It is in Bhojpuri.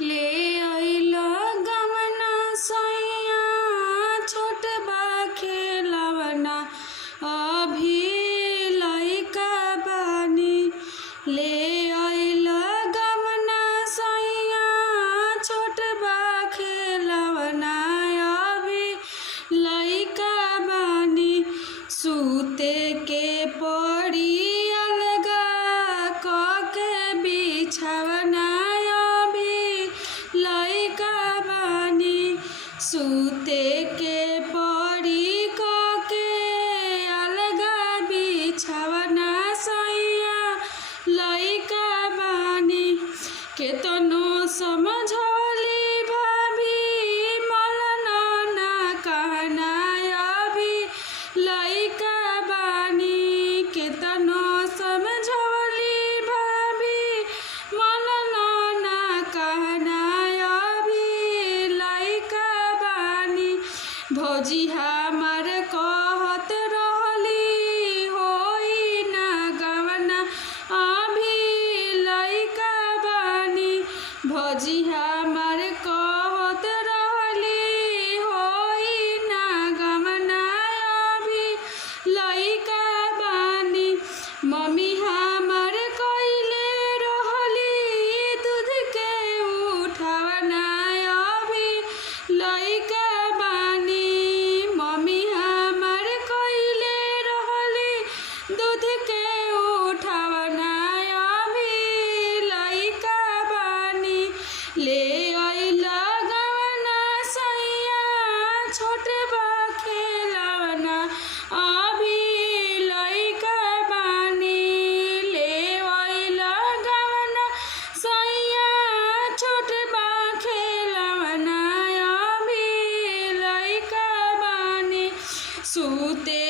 ले अइला गवना सैया छोट बा खेलवना अभी लइका बानी। ले अइला गवना सैया छोट बा खेलवना अभी लइका बानी। सूते के पड़ी अलगा कके बिछवना अभी लइका बानी। सूते के पड़ी कके अलगा बिछवना सैया लइका बानी। केतनो समझौली भाभी मलना ना कहना अभी लइका बानी। केतनो समझौली भाभी मलना ना कहना अभी लइका बानी। भौजी हमार कहत रहली होई ना गवना अभी लइका बानी। भौजी हमार कहत रहली होई ना गवना अभी लइका बानी। मम्मी हमार कइले रहली दूध के उठवना अभी लइका बानी। मम्मी हमार कइले रहली दूध के उठवना अभी लइका बानी। ले अइला गवना सैया छोट बा खेलवना अभी लइका बानी। ले अइला गवना सैया छोट बा खेलवना अभी लइका बानी। सूते